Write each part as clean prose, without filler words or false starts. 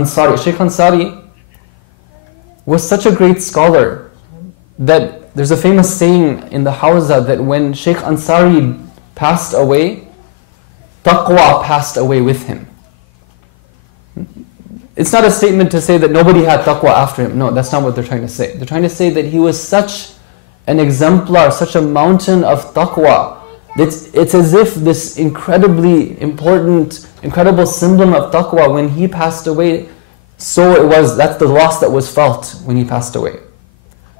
Ansari. Sheikh Ansari was such a great scholar that there's a famous saying in the Hawza that when Sheikh Ansari passed away, taqwa passed away with him. It's not a statement to say that nobody had taqwa after him. No, that's not what they're trying to say. They're trying to say that he was such an exemplar, such a mountain of taqwa. It's as if this incredibly important, incredible symbol of taqwa, when he passed away, so it was, that's the loss that was felt when he passed away.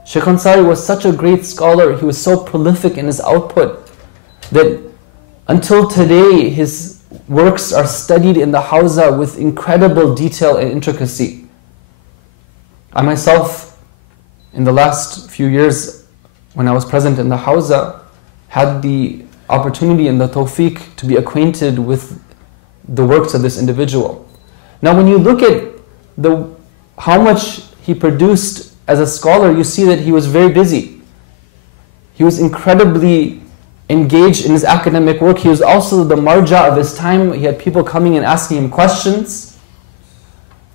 Sheikh Ansari was such a great scholar, he was so prolific in his output, that until today his works are studied in the Hawza with incredible detail and intricacy. I myself, in the last few years, when I was present in the Hawza, had the opportunity and the tawfiq to be acquainted with the works of this individual. Now when you look at how much he produced as a scholar, you see that he was very busy. He was incredibly engaged in his academic work. He was also the marja of his time. He had people coming and asking him questions.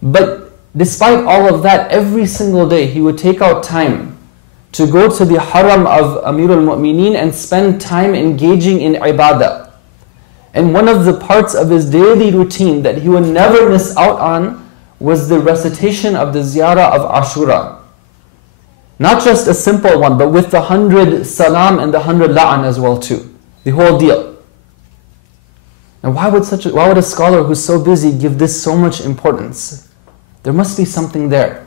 But despite all of that, every single day he would take out time to go to the haram of Amirul Mu'mineen and spend time engaging in ibadah. And one of the parts of his daily routine that he would never miss out on was the recitation of the ziyarah of Ashura. Not just a simple one, but with the 100 salam and the 100 la'an as well too. The whole deal. And why would a scholar who's so busy give this so much importance? There must be something there.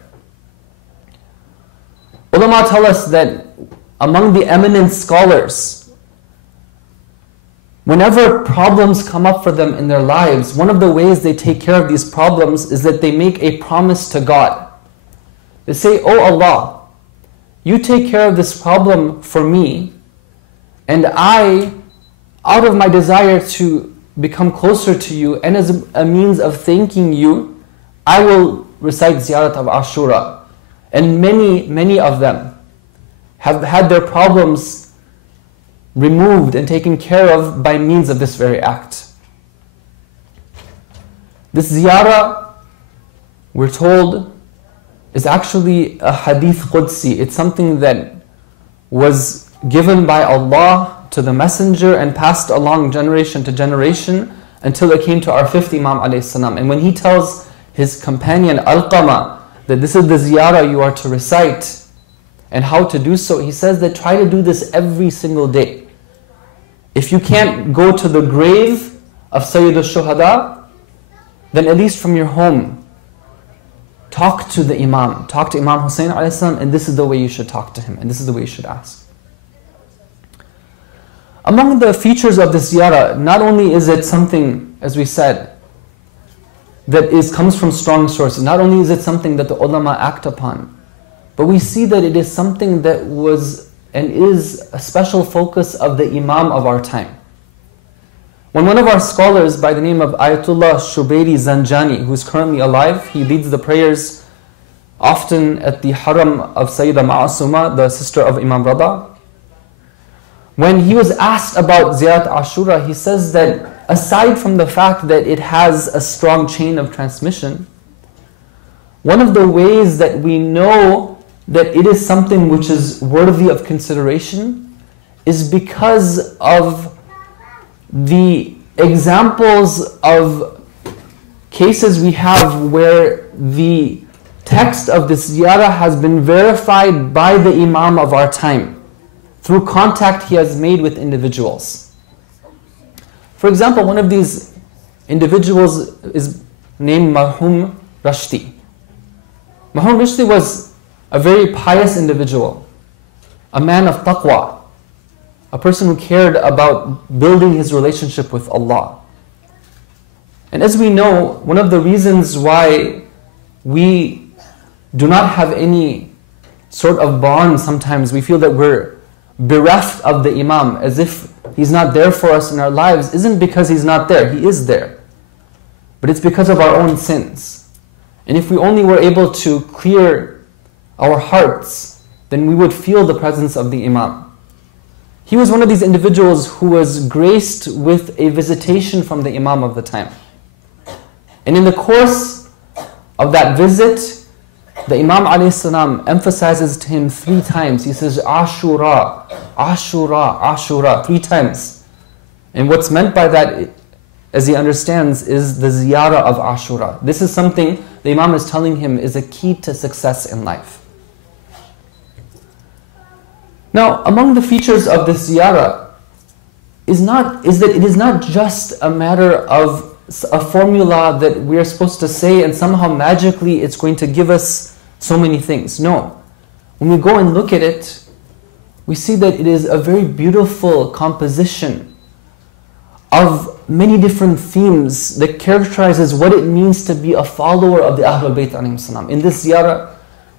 Ulama tell us that among the eminent scholars, whenever problems come up for them in their lives, one of the ways they take care of these problems is that they make a promise to God. They say, "Oh Allah, you take care of this problem for me, and I, out of my desire to become closer to you and as a means of thanking you, I will recite ziyarat of Ashura." And many of them have had their problems removed and taken care of by means of this very act. This ziyarah, we're told, is actually a hadith Qudsi. It's something that was given by Allah to the messenger and passed along generation to generation until it came to our fifth Imam alayhi salam. And when he tells his companion Alqama that this is the ziyarah you are to recite and how to do so, he says that try to do this every single day. If you can't go to the grave of Sayyid al-Shuhada, then at least from your home, talk to the Imam. Talk to Imam Hussein alayhi salam, and this is the way you should talk to him, and this is the way you should ask. Among the features of this ziyarah, not only is it something, as we said, that comes from strong sources, not only is it something that the ulama act upon, but we see that it is something that was and is a special focus of the Imam of our time. When one of our scholars by the name of Ayatollah Shubairi Zanjani, who is currently alive, he leads the prayers often at the haram of Sayyida Ma'asuma, the sister of Imam Rada. When he was asked about Ziyarat Ashura, he says that aside from the fact that it has a strong chain of transmission, one of the ways that we know that it is something which is worthy of consideration is because of the examples of cases we have where the text of this ziyarah has been verified by the Imam of our time through contact he has made with individuals. For example, one of these individuals is named Marhum Rashti. Marhum Rashti was a very pious individual, a man of taqwa, a person who cared about building his relationship with Allah. And as we know, one of the reasons why we do not have any sort of bond sometimes, we feel that we're bereft of the Imam, as if he's not there for us in our lives, isn't because he's not there. He is there. But it's because of our own sins. And if we only were able to clear our hearts, then we would feel the presence of the Imam. He was one of these individuals who was graced with a visitation from the Imam of the time. And in the course of that visit, the Imam ﷺ emphasizes to him 3 times. He says, Ashura, Ashura, Ashura, 3 times. And what's meant by that, as he understands, is the ziyarah of Ashura. This is something the Imam is telling him is a key to success in life. Now, among the features of this ziyarah is that it is not just a matter of a formula that we are supposed to say and somehow magically it's going to give us so many things. No. When we go and look at it, we see that it is a very beautiful composition of many different themes that characterizes what it means to be a follower of the Ahlul Bayt alayhim salam. In this ziyarah,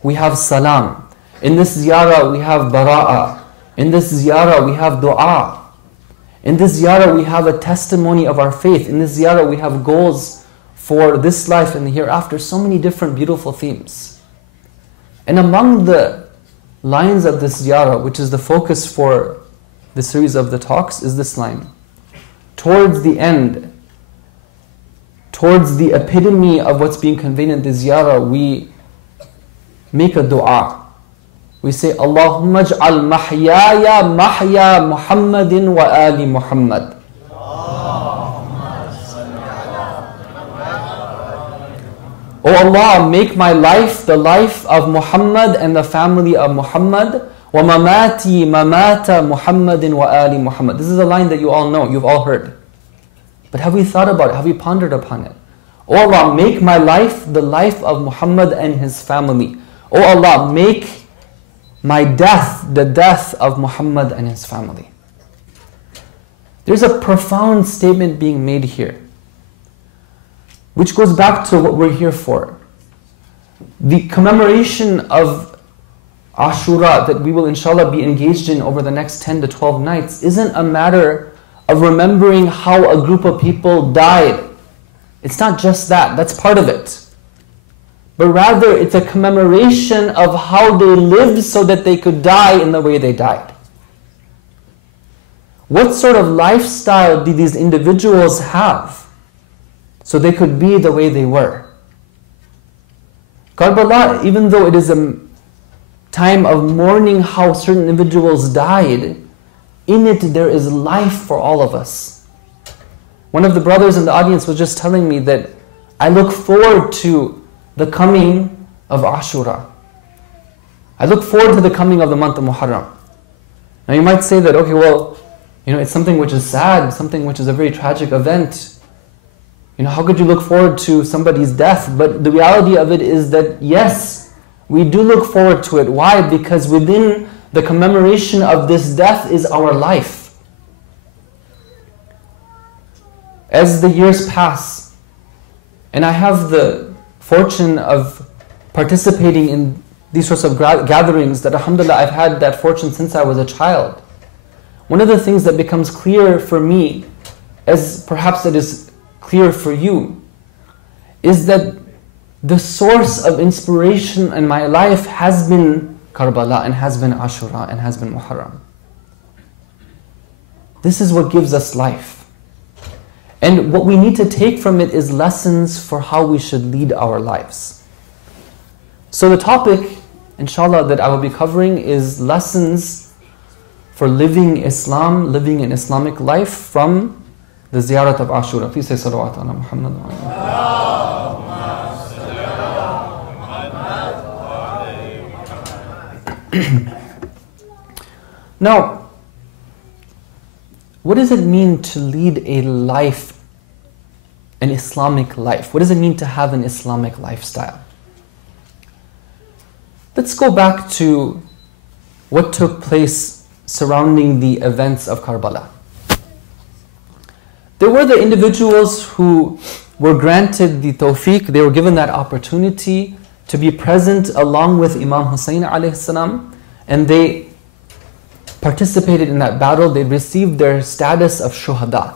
we have salam. In this ziyarah, we have bara'ah. In this ziyarah, we have dua. In this ziyarah, we have a testimony of our faith. In this ziyarah, we have goals for this life and the hereafter. So many different beautiful themes. And among the lines of this ziyarah, which is the focus for the series of the talks, is this line. Towards the end, towards the epitome of what's being conveyed in the ziyarah, we make a dua. We say, Allahumma ij'al mahyaya mahya Muhammadin wa ali Muhammad. O Allah, make my life the life of Muhammad and the family of Muhammad. Wa mamati mamata Muhammadin wa ali Muhammad. This is a line that you all know, you've all heard. But have we thought about it? Have we pondered upon it? O Allah, make my life the life of Muhammad and his family. O Allah, make my death the death of Muhammad and his family. There's a profound statement being made here, which goes back to what we're here for. The commemoration of Ashura that we will inshallah be engaged in over the next 10 to 12 nights isn't a matter of remembering how a group of people died. It's not just that, that's part of it. But rather it's a commemoration of how they lived so that they could die in the way they died. What sort of lifestyle did these individuals have so they could be the way they were? Karbala, even though it is a time of mourning how certain individuals died, in it there is life for all of us. One of the brothers in the audience was just telling me that I look forward to the coming of Ashura. I look forward to the coming of the month of Muharram. Now you might say that, okay, well, it's something which is sad, something which is a very tragic event. How could you look forward to somebody's death? But the reality of it is that, yes, we do look forward to it. Why? Because within the commemoration of this death is our life. As the years pass, and I have the fortune of participating in these sorts of gatherings that alhamdulillah I've had that fortune since I was a child. One of the things that becomes clear for me, as perhaps it is clear for you, is that the source of inspiration in my life has been Karbala and has been Ashura and has been Muharram. This is what gives us life. And what we need to take from it is lessons for how we should lead our lives. So the topic, inshallah, that I will be covering is lessons for living Islam, living an Islamic life from the ziyarat of Ashura. Please say salawat ala Muhammad. Now, what does it mean to lead a life, an Islamic life? What does it mean to have an Islamic lifestyle? Let's go back to what took place surrounding the events of Karbala. There were the individuals who were granted the tawfiq, they were given that opportunity to be present along with Imam Hussein alayhi salam, and they participated in that battle. They received their status of shuhada.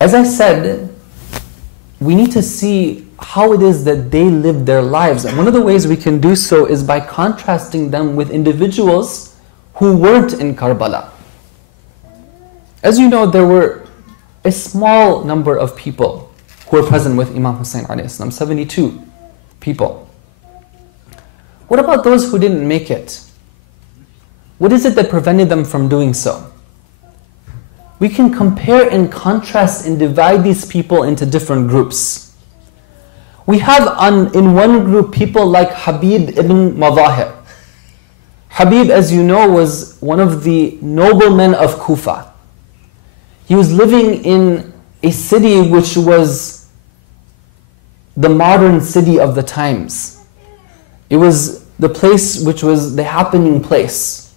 As I said, we need to see how it is that they lived their lives. And one of the ways we can do so is by contrasting them with individuals who weren't in Karbala. As you know, there were a small number of people who were present with Imam Hussein alayhi salam, 72 people. What about those who didn't make it? What is it that prevented them from doing so? We can compare and contrast and divide these people into different groups. We have in one group people like Habib ibn Madahir. Habib, as you know, was one of the noblemen of Kufa. He was living in a city which was the modern city of the times. It was the place which was the happening place.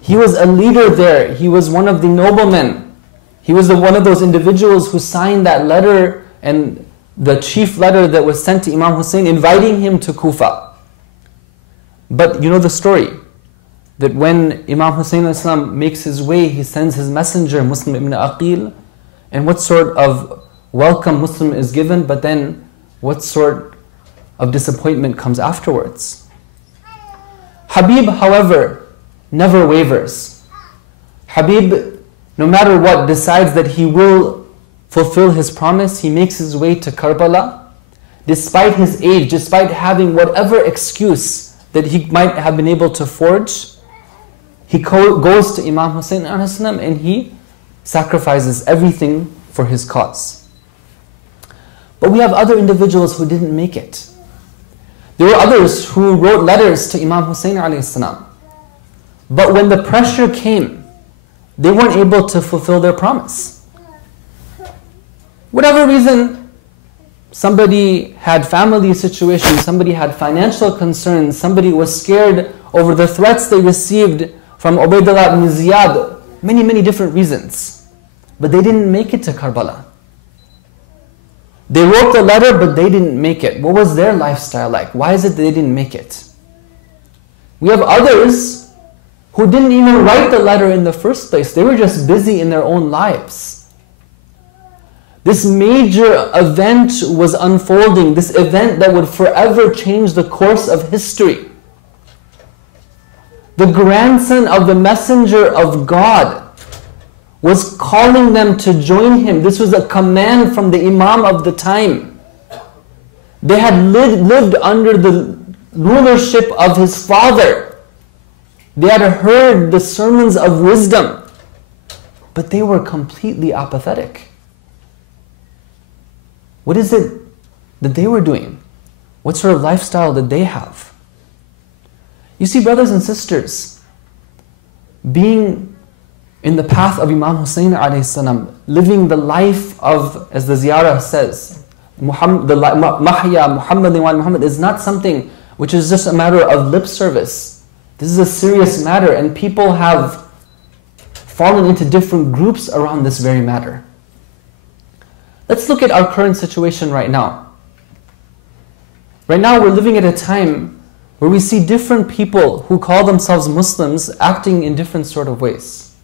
He was a leader there. He was one of the noblemen. He was one of those individuals who signed that letter, and the chief letter that was sent to Imam Hussein inviting him to Kufa. But you know the story, that when Imam Hussein makes his way, he sends his messenger, Muslim ibn Aqil, and what sort of welcome Muslim is given, but then what sort of disappointment comes afterwards. Habib, however, never wavers. Habib, no matter what, decides that he will fulfill his promise. He makes his way to Karbala. Despite his age, despite having whatever excuse that he might have been able to forge, he goes to Imam Hussein and he sacrifices everything for his cause. But we have other individuals who didn't make it. There were others who wrote letters to Imam Hussein alayhi salam. But when the pressure came, they weren't able to fulfill their promise. Whatever reason, somebody had family situations, somebody had financial concerns, somebody was scared over the threats they received from Ubaydullah ibn Ziyad, many different reasons. But they didn't make it to Karbala. They wrote the letter, but they didn't make it. What was their lifestyle like? Why is it they didn't make it? We have others who didn't even write the letter in the first place. They were just busy in their own lives. This major event was unfolding, this event that would forever change the course of history. The grandson of the messenger of God was calling them to join him. This was a command from the Imam of the time. They had lived under the rulership of his father. They had heard the sermons of wisdom, but they were completely apathetic. What is it that they were doing? What sort of lifestyle did they have? You see, brothers and sisters, being in the path of Imam Hussein alayhi salam, living the life of, as the ziyarah says, Mahya Muhammad wa Muhammad is not something which is just a matter of lip service. This is a serious matter, and people have fallen into different groups around this very matter. Let's look at our current situation right now. Right now we're living at a time where we see different people who call themselves Muslims acting in different sort of ways.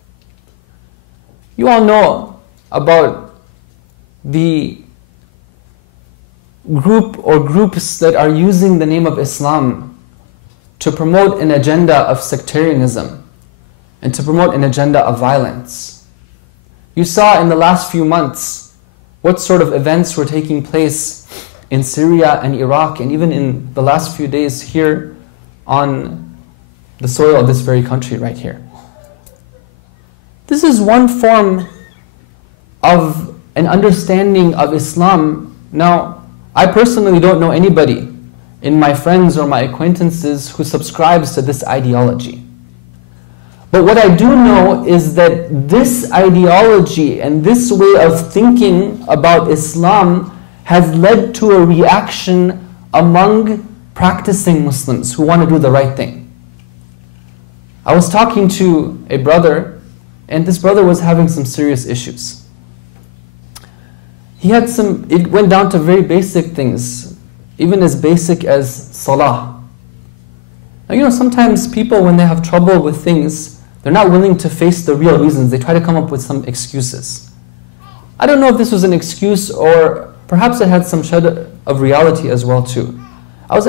You all know about the group or groups that are using the name of Islam to promote an agenda of sectarianism and to promote an agenda of violence. You saw in the last few months what sort of events were taking place in Syria and Iraq, and even in the last few days here on the soil of this very country right here. This is one form of an understanding of Islam. Now, I personally don't know anybody in my friends or my acquaintances who subscribes to this ideology. But what I do know is that this ideology and this way of thinking about Islam has led to a reaction among practicing Muslims who want to do the right thing. I was talking to a brother, and this brother was having some serious issues. It went down to very basic things, even as basic as salah. Now, you know, sometimes people, when they have trouble with things, they're not willing to face the real reasons. They try to come up with some excuses. I don't know if this was an excuse, or perhaps it had some shade of reality as well too. I was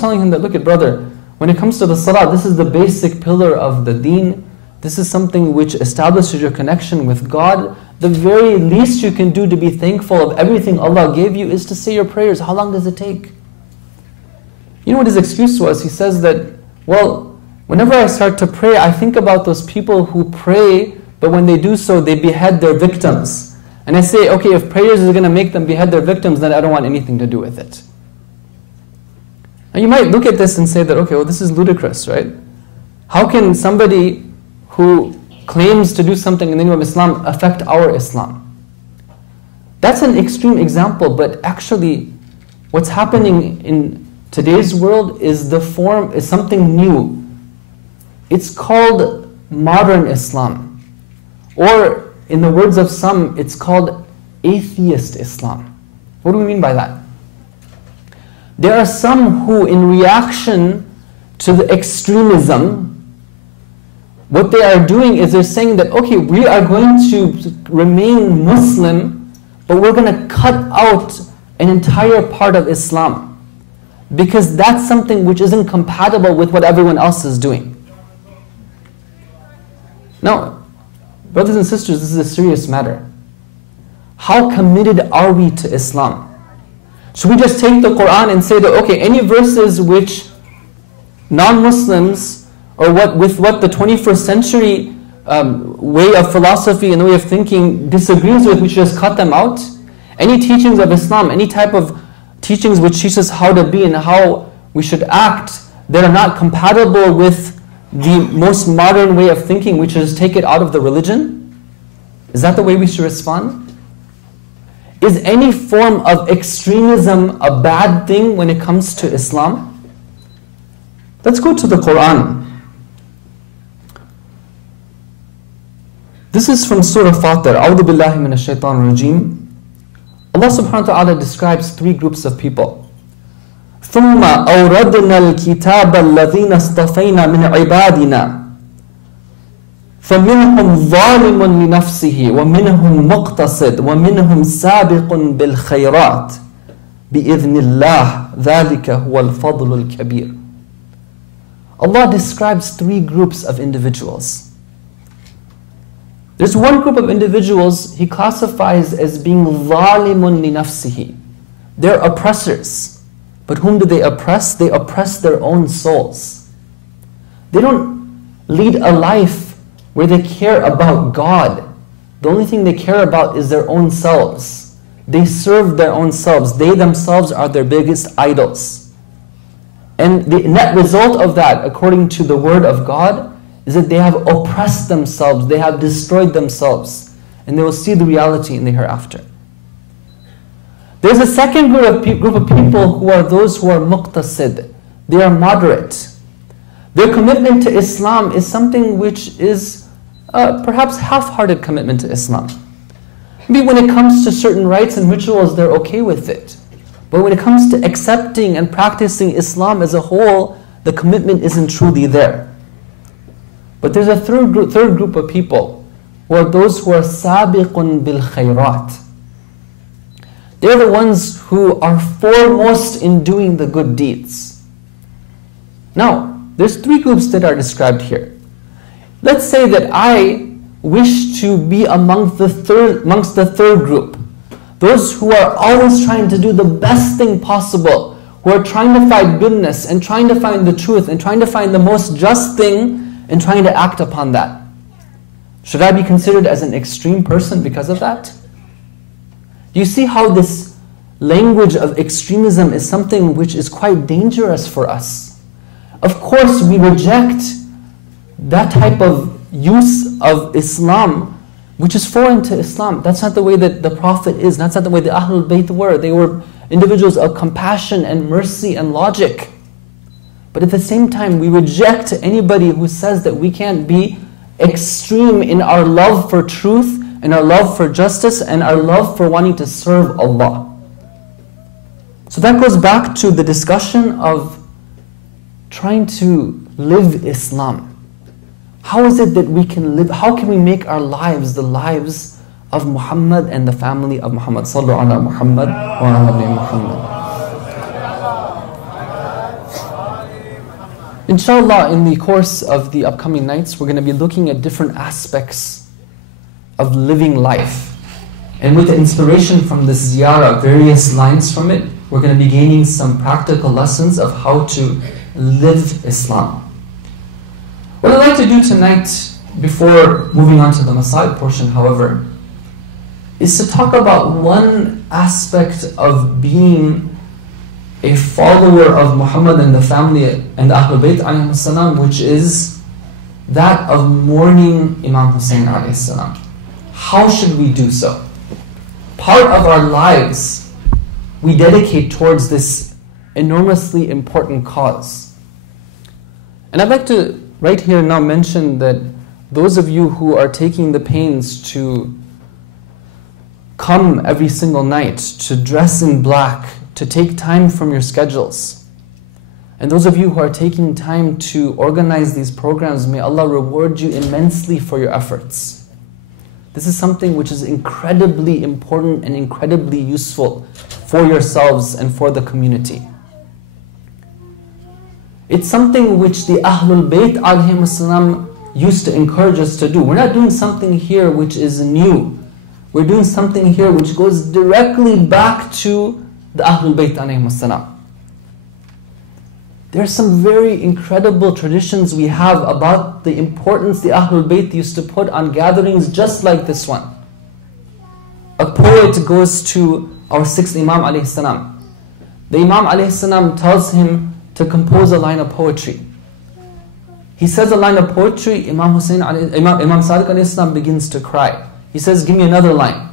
telling him that, look at brother, when it comes to the salah, this is the basic pillar of the deen. This is something which establishes your connection with God. The very least you can do to be thankful of everything Allah gave you is to say your prayers. How long does it take? You know what his excuse was? He says that, well, whenever I start to pray, I think about those people who pray, but when they do so, they behead their victims. And I say, okay, if prayers is going to make them behead their victims, then I don't want anything to do with it. Now you might look at this and say that, okay, well, this is ludicrous, right? How can somebody who claims to do something in the name of Islam affect our Islam? That's an extreme example, but actually what's happening in today's world is something new. It's called modern Islam. Or in the words of some, it's called atheist Islam. What do we mean by that? There are some who, in reaction to the extremism, what they are doing is they're saying that, okay, we are going to remain Muslim, but we're going to cut out an entire part of Islam, because that's something which isn't compatible with what everyone else is doing. Now, brothers and sisters, this is a serious matter. How committed are we to Islam? Should we just take the Quran and say that, okay, any verses which non-Muslims, or with what the 21st century way of philosophy and the way of thinking disagrees with, we should just cut them out? Any teachings of Islam, any type of teachings which teach us how to be and how we should act that are not compatible with the most modern way of thinking, we should just take it out of the religion? Is that the way we should respond? Is any form of extremism a bad thing when it comes to Islam? Let's go to the Quran. This is from Surah Fatir. A'udhu billahi minash shaitanir rajim. Allah subhanahu wa ta'ala describes three groups of people. ثُمَّ أَوْرَدْنَا الْكِتَابَ الَّذِينَ اصْطَفَيْنَا مِنْ عِبَادِنَا فَمِنْهُمْ ظَالِمٌ لِنَفْسِهِ وَمِنْهُمْ مُقْتَصِدٌ وَمِنْهُمْ سَابِقٌ بِالْخَيْرَاتِ بِإِذْنِ اللَّهِ ذَلِكَ هُوَ الْفَضْلُ الْكَبِيرُ. Allah describes three groups of individuals. There's one group of individuals He classifies as being ظَالِمٌ لِنَفْسِهِ. They're oppressors. But whom do they oppress? They oppress their own souls. They don't lead a life where they care about God. The only thing they care about is their own selves. They serve their own selves. They themselves are their biggest idols. And the net result of that, according to the word of God, is that they have oppressed themselves, they have destroyed themselves, and they will see the reality in the hereafter. There's a second group of people who are those who are muqtasid. They are moderate. Their commitment to Islam is something which is perhaps half-hearted commitment to Islam. Maybe when it comes to certain rites and rituals, they're okay with it. But when it comes to accepting and practicing Islam as a whole, the commitment isn't truly there. But there's a third group of people who are those who are sabiqun bil khayrat. They're the ones who are foremost in doing the good deeds. Now, there's three groups that are described here. Let's say that I wish to be amongst the third group. Those who are always trying to do the best thing possible, who are trying to find goodness and trying to find the truth and trying to find the most just thing and trying to act upon that. Should I be considered as an extreme person because of that? Do you see how this language of extremism is something which is quite dangerous for us? Of course, we reject that type of use of Islam which is foreign to Islam. That's not the way that the Prophet is. That's not the way the Ahlul Bayt were. They were individuals of compassion and mercy and logic. But at the same time, we reject anybody who says that we can't be extreme in our love for truth, and our love for justice, and our love for wanting to serve Allah. So that goes back to the discussion of trying to live Islam. How is it that we can live, how can we make our lives the lives of Muhammad and the family of Muhammad? Sallu ala Muhammad wa ala ali Muhammad. Inshallah, in the course of the upcoming nights, we're going to be looking at different aspects of living life. And with the inspiration from this ziyarah, various lines from it, we're going to be gaining some practical lessons of how to live Islam. What I'd like to do tonight, before moving on to the Masail portion, however, is to talk about one aspect of being a follower of Muhammad and the family and the Ahlul Bayt alayhim salam, which is that of mourning Imam Hussein alayhi salam. How should we do so? Part of our lives we dedicate towards this enormously important cause. And I'd like to right here now mention that those of you who are taking the pains to come every single night, to dress in black, to take time from your schedules, and those of you who are taking time to organize these programs, may Allah reward you immensely for your efforts. This is something which is incredibly important and incredibly useful for yourselves and for the community. It's something which the Ahlul Bayt alayhim salam used to encourage us to do. We're not doing something here which is new. We're doing something here which goes directly back to the Ahlul Bayt alayhim salam. There are some very incredible traditions we have about the importance the Ahlul Bayt used to put on gatherings just like this one. A poet goes to our sixth Imam alayhi salam. The Imam alayhi salam tells him to compose a line of poetry. He says a line of poetry, Imam Sadiq alayhi salam begins to cry. He says, give me another line.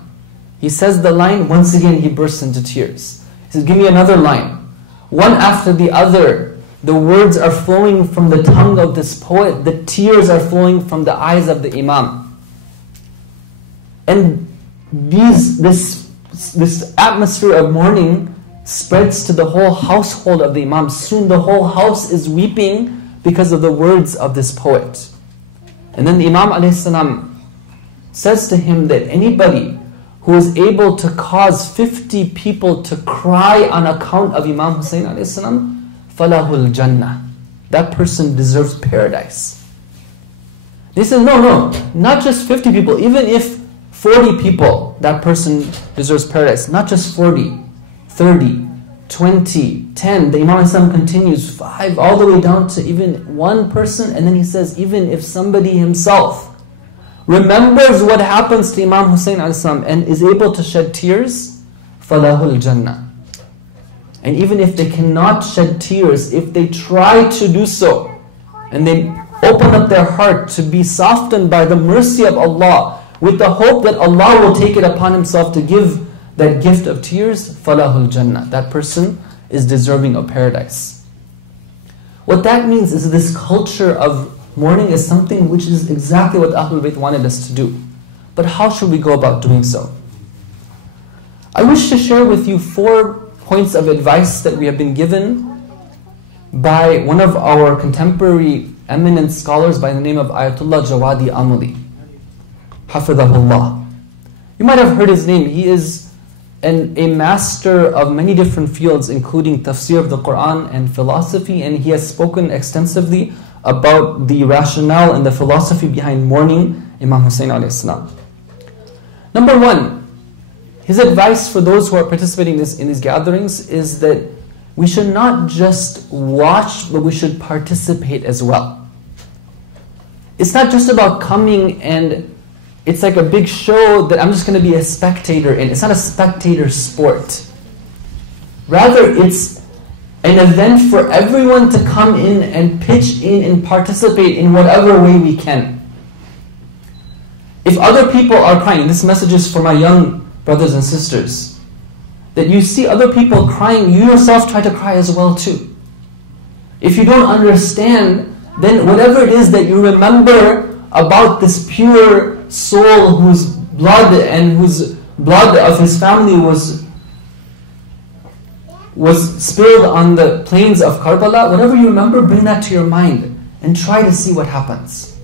He says the line, once again he bursts into tears. He says, give me another line. One after the other, the words are flowing from the tongue of this poet. The tears are flowing from the eyes of the Imam. And this atmosphere of mourning spreads to the whole household of the Imam. Soon the whole house is weeping because of the words of this poet. And then the Imam alayhi salam says to him that anybody who is able to cause 50 people to cry on account of Imam Hussein alayhi salam, falahul jannah. That person deserves paradise. They said, no, not just 50 people. Even if 40 people, that person deserves paradise. Not just 40, 30, 20, 10. The Imam alayhi salam continues, 5, all the way down to even one person. And then he says, even if somebody himself remembers what happens to Imam Hussein alayhi salam and is able to shed tears, falahul jannah. And even if they cannot shed tears, if they try to do so, and they open up their heart to be softened by the mercy of Allah, with the hope that Allah will take it upon Himself to give that gift of tears, falahul jannah. That person is deserving of paradise. What that means is this culture of mourning is something which is exactly what Ahlul Bayt wanted us to do. But how should we go about doing so? I wish to share with you 4 points of advice that we have been given by one of our contemporary eminent scholars by the name of Ayatollah Jawadi Amuli. Hafidhahullah. You might have heard his name. He is a master of many different fields, including tafsir of the Quran and philosophy, and he has spoken extensively about the rationale and the philosophy behind mourning Imam Hussein alayhi salam. Number 1, his advice for those who are participating in these gatherings is that we should not just watch, but we should participate as well. It's not just about coming and it's like a big show that I'm just going to be a spectator in. It's not a spectator sport. Rather, it's an event for everyone to come in and pitch in and participate in whatever way we can. If other people are crying, this message is for my young brothers and sisters, that you see other people crying, you yourself try to cry as well too. If you don't understand, then whatever it is that you remember about this pure soul whose blood and whose blood of his family was spilled on the plains of Karbala, whatever you remember, bring that to your mind and try to see what happens.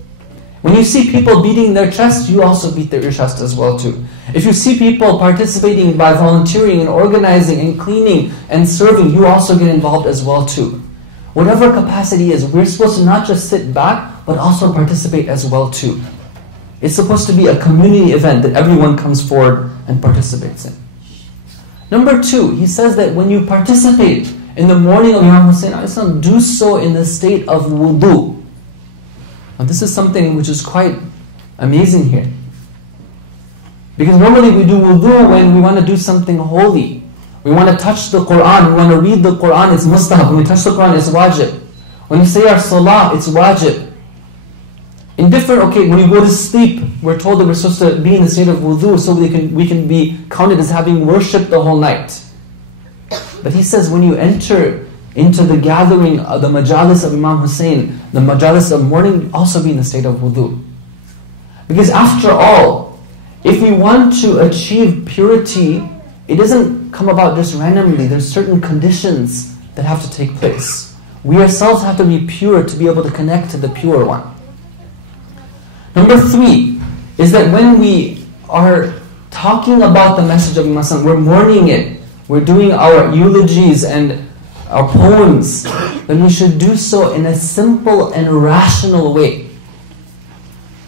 When you see people beating their chest, you also beat their chest as well too. If you see people participating by volunteering and organizing and cleaning and serving, you also get involved as well too. whatever capacity is, we're supposed to not just sit back, but also participate as well too. It's supposed to be a community event that everyone comes forward and participates in. Number 2, he says that when you participate in the mourning of Imam Hussein, do so in the state of wudu. Now this is something which is quite amazing here. Because normally we do wudu when we want to do something holy. We want to touch the Quran, we want to read the Quran, it's mustahab. When we touch the Quran, it's wajib. When we say our salah, it's wajib. In different, when you go to sleep, we're told that we're supposed to be in the state of wudu so we can be counted as having worshipped the whole night. But he says when you enter into the gathering of the majalis of Imam Hussein, the majalis of mourning, also be in the state of wudu. Because after all, if we want to achieve purity, it doesn't come about just randomly. There's certain conditions that have to take place. We ourselves have to be pure to be able to connect to the pure one. Number 3 is that when we are talking about the message of Imam Hussein, we're mourning it, we're doing our eulogies and our poems, then we should do so in a simple and rational way.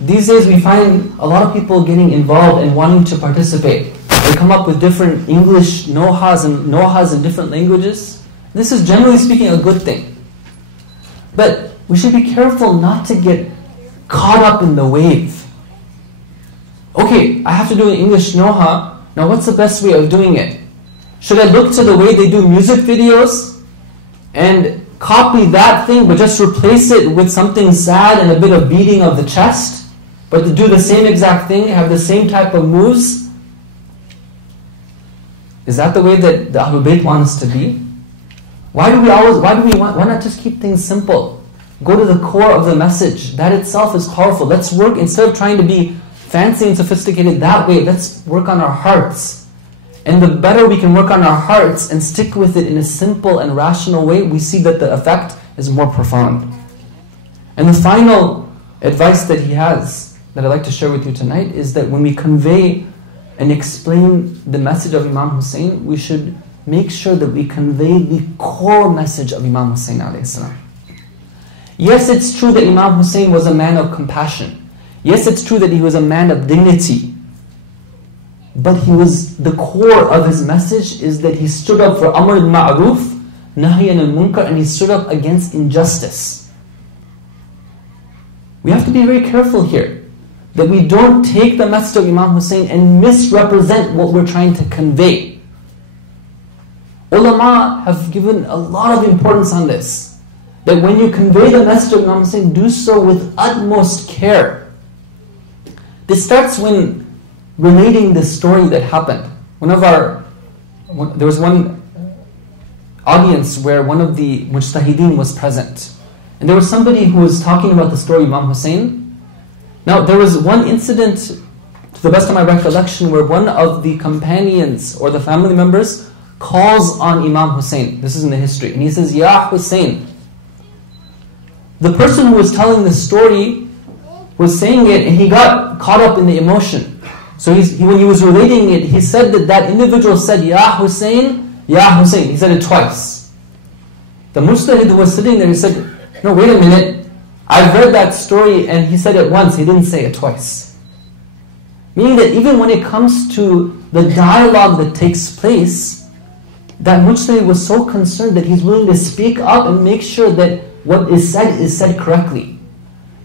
These days we find a lot of people getting involved and wanting to participate. They come up with different English nohas in different languages. This is generally speaking a good thing. But we should be careful not to get caught up in the wave. Okay, I have to do an English noha. Now what's the best way of doing it? Should I look to the way they do music videos and copy that thing but just replace it with something sad and a bit of beating of the chest? But to do the same exact thing, have the same type of moves? Is that the way that the Ahlul Bayt want us to be? Why not just keep things simple? Go to the core of the message. That itself is powerful. Let's work, instead of trying to be fancy and sophisticated that way, let's work on our hearts. And the better we can work on our hearts and stick with it in a simple and rational way, we see that the effect is more profound. And the final advice that he has, that I'd like to share with you tonight, is that when we convey and explain the message of Imam Hussein, we should make sure that we convey the core message of Imam Hussein alayhi salam. Yes, it's true that Imam Hussein was a man of compassion. Yes, it's true that he was a man of dignity. But the core of his message is that he stood up for Amr al-Ma'ruf, Nahyan al-Munkar, and he stood up against injustice. We have to be very careful here, that we don't take the message of Imam Hussein and misrepresent what we're trying to convey. Ulama have given a lot of importance on this, that when you convey the message of Imam Hussein, do so with utmost care. This starts when relating the story that happened. There was one audience where one of the mujtahideen was present, and there was somebody who was talking about the story of Imam Hussein. Now there was one incident, to the best of my recollection, where one of the companions or the family members calls on Imam Hussein. This is in the history, and he says, "Ya Hussein." The person who was telling the story was saying it, and he got caught up in the emotion. So when he was relating it, he said that individual said, "Ya Hussein, Ya Hussein." He said it twice. The mujtahid who was sitting there, he said, "No, wait a minute. I've read that story," and he said it once, he didn't say it twice. Meaning that even when it comes to the dialogue that takes place, that mujtahid was so concerned that he's willing to speak up and make sure that what is said correctly.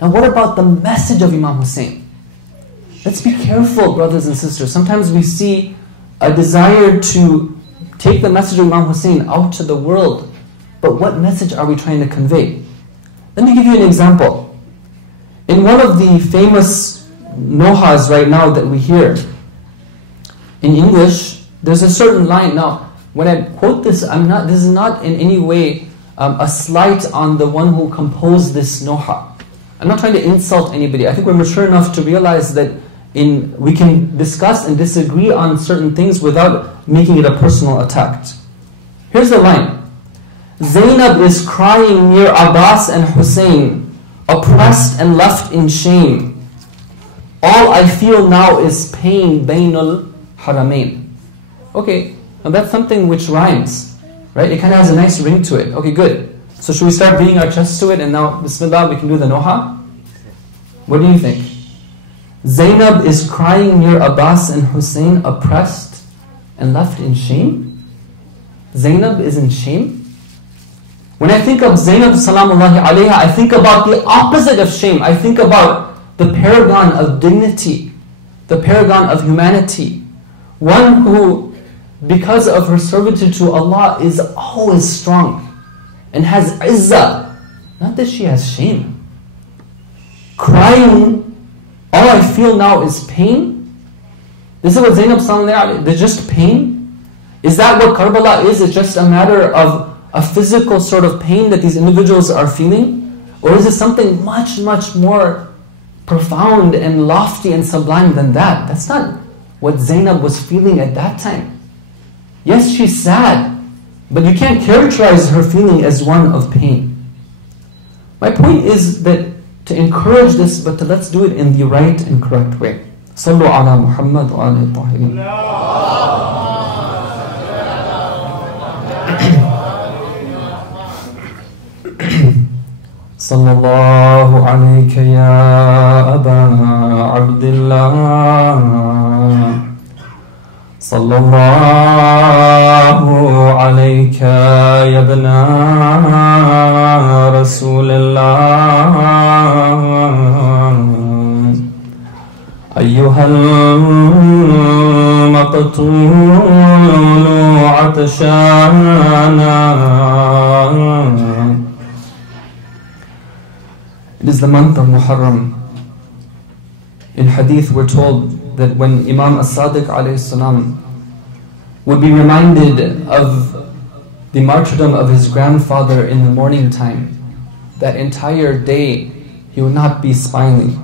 Now what about the message of Imam Hussein? Let's be careful, brothers and sisters. Sometimes we see a desire to take the message of Imam Hussein out to the world, but what message are we trying to convey? Let me give you an example. In one of the famous nohas right now that we hear in English, there's a certain line. Now, when I quote this, this is not in any way a slight on the one who composed this noha. I'm not trying to insult anybody. I think we're mature enough to realize that we can discuss and disagree on certain things without making it a personal attack. Here's the line. Zainab is crying near Abbas and Hussein, oppressed and left in shame. All I feel now is pain, bainul haramain. Okay, now that's something which rhymes, right? It kind of has a nice ring to it. Okay, good. So should we start beating our chests to it and now, Bismillah, we can do the Noha? What do you think? Zainab is crying near Abbas and Hussein, oppressed and left in shame? Zainab is in shame? When I think of Zainab salamullahi alayha, I think about the opposite of shame. I think about the paragon of dignity, the paragon of humanity. One who, because of her servitude to Allah, is always strong and has izzah. Not that she has shame. Crying, all I feel now is pain. This is what Zainab sallallahu alayhi wa, there's just pain. Is that what Karbala is? It's just a matter of a physical sort of pain that these individuals are feeling? Or is it something much, much more profound and lofty and sublime than that? That's not what Zainab was feeling at that time. Yes, she's sad, but you can't characterize her feeling as one of pain. My point is that to encourage this, but let's do it in the right and correct way. Sallu ala Muhammad wa alihi tahirin. Sallallahu alayka ya Aba Abdillah. Sallallahu alayka ya Ibna Rasulullah. Ayyuhal maqtulu atashana. It is the month of Muharram. In hadith we're told that when Imam As-Sadiq alayhi salam would be reminded of the martyrdom of his grandfather in the morning time, that entire day he would not be smiling.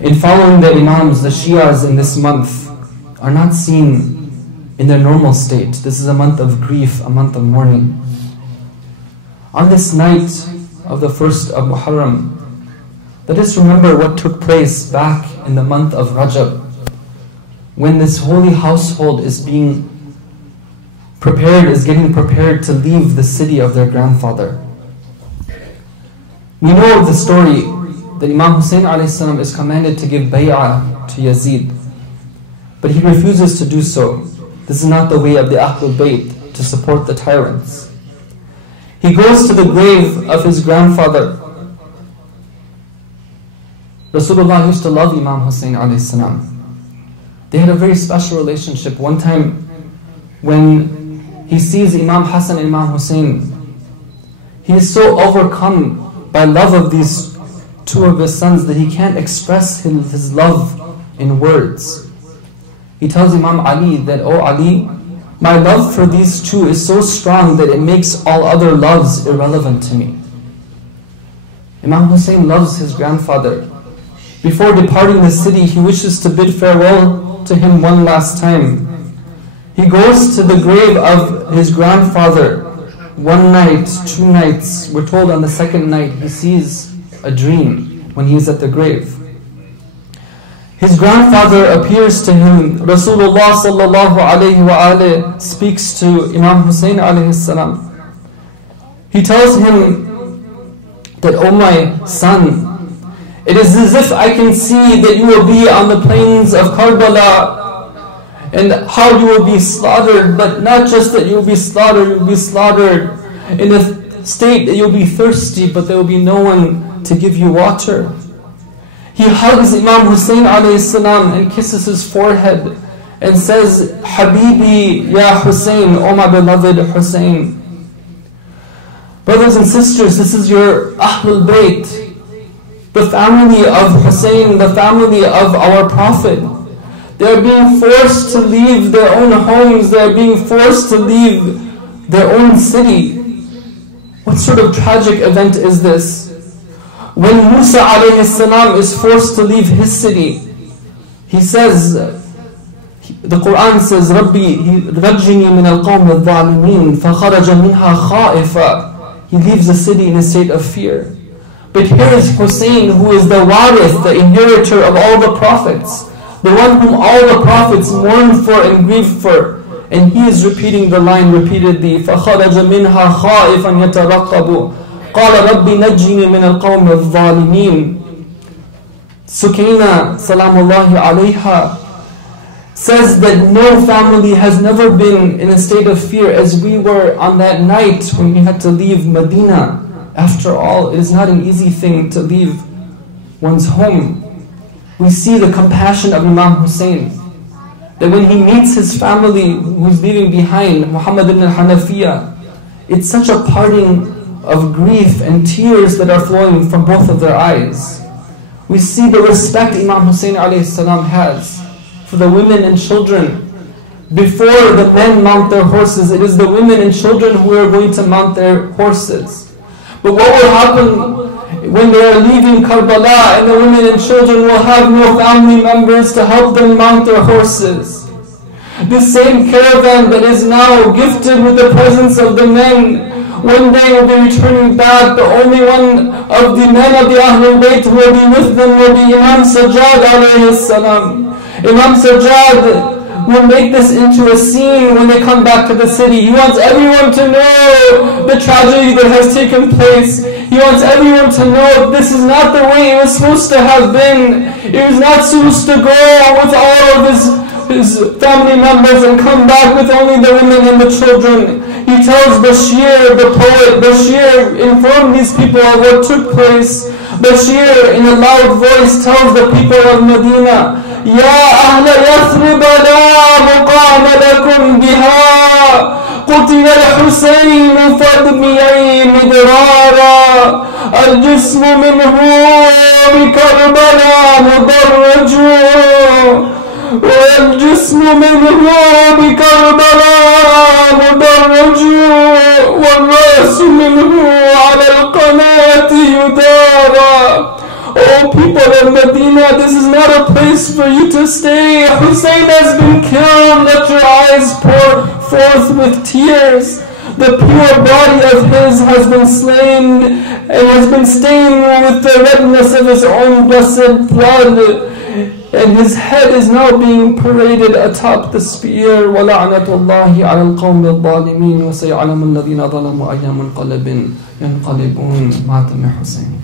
In following the Imams, the Shias in this month are not seen in their normal state. This is a month of grief, a month of mourning. On this night of the first of Muharram, let us remember what took place back in the month of Rajab, when this holy household is being prepared, is getting prepared to leave the city of their grandfather. We know the story that Imam Hussein a.s. is commanded to give bay'ah to Yazid, but he refuses to do so. This is not the way of the Ahlul Bayt, to support the tyrants. He goes to the grave of his grandfather. Rasulullah used to love Imam Hussein a.s. They had a very special relationship. One time when he sees Imam Hassan and Imam Hussein, he is so overcome by love of these two of his sons that he can't express his love in words. He tells Imam Ali that, "Oh Ali, my love for these two is so strong that it makes all other loves irrelevant to me." Imam Hussein loves his grandfather. Before departing the city, he wishes to bid farewell to him one last time. He goes to the grave of his grandfather. One night, 2 nights, we're told on the second night, he sees a dream when he is at the grave. His grandfather appears to him. Rasulullah sallallahu alayhi wa alayhi speaks to Imam Hussein alayhi salam. He tells him that, "Oh my son, it is as if I can see that you will be on the plains of Karbala and how you will be slaughtered, but not just that you will be slaughtered, you will be slaughtered in a state that you will be thirsty, but there will be no one to give you water." He hugs Imam Hussein alayhi salam and kisses his forehead and says, "Habibi ya Hussein, O my beloved Hussein." Brothers and sisters, this is your Ahlul Bayt, the family of Hussein, the family of our Prophet. They are being forced to leave their own homes, they are being forced to leave their own city. What sort of tragic event is this? When Musa alayhi salam is forced to leave his city, he says, the Quran says, "Rabbi, rajjini min al-qawm al-zalimin, fakharaja minha kha'ifa." He leaves the city in a state of fear. But here is Hussein, who is the warith, the inheritor of all the prophets, the one whom all the prophets mourn for and grieve for. and he is repeating the line repeatedly. فَخَرَجَ مِنْهَا خَائِفًا يَتَرَقَّبُ قَالَ رَبِّ نَجِّنِي مِنَ الْقَوْمِ الظَّالِمِينَ. Sukaina, salamullahi alayha, says that no family has never been in a state of fear as we were on that night when we had to leave Medina. After all, it is not an easy thing to leave one's home. We see the compassion of Imam Hussein, that when he meets his family who's leaving behind, Muhammad ibn al-Hanafiya, it's such a parting of grief and tears that are flowing from both of their eyes. We see the respect Imam Hussein alayhi salam has for the women and children. Before the men mount their horses, it is the women and children who are going to mount their horses. But what will happen when they are leaving Karbala and the women and children will have no family members to help them mount their horses? The same caravan that is now gifted with the presence of the men, one day will be returning back. The only one of the men of the Ahlul Bayt who will be with them will be Imam Sajjad alayhi salam. Imam Sajjad will make this into a scene when they come back to the city. He wants everyone to know the tragedy that has taken place. He wants everyone to know this is not the way it was supposed to have been. It was not supposed to go with all of his family members and come back with only the women and the children. He tells Bashir, the poet, Bashir informed these people of what took place. Bashir, in a loud voice, tells the people of Medina, يا أهل يثرب لا مقام لكم بها قتل الحسين فادمعي مدرارا الجسم منه بكربلاء مدرج والجسم منه بكربلاء مدرج والرأس منه على القناة يدارى. Oh people of Medina, this is not a place for you to stay. Hussein has been killed. Let your eyes pour forth with tears. The pure body of his has been slain and has been stained with the redness of his own blessed blood. And his head is now being paraded atop the spear. وَلَعْنَةُ اللَّهِ عَلَى الْقَوْمِ الظَّالِمِينَ وَسَيَعْلَمُ الَّذِينَ ظَلَمُوا أَيَّ مُنْقَلَبٍ يَنْقَلِبُونَ. Matam Hussein.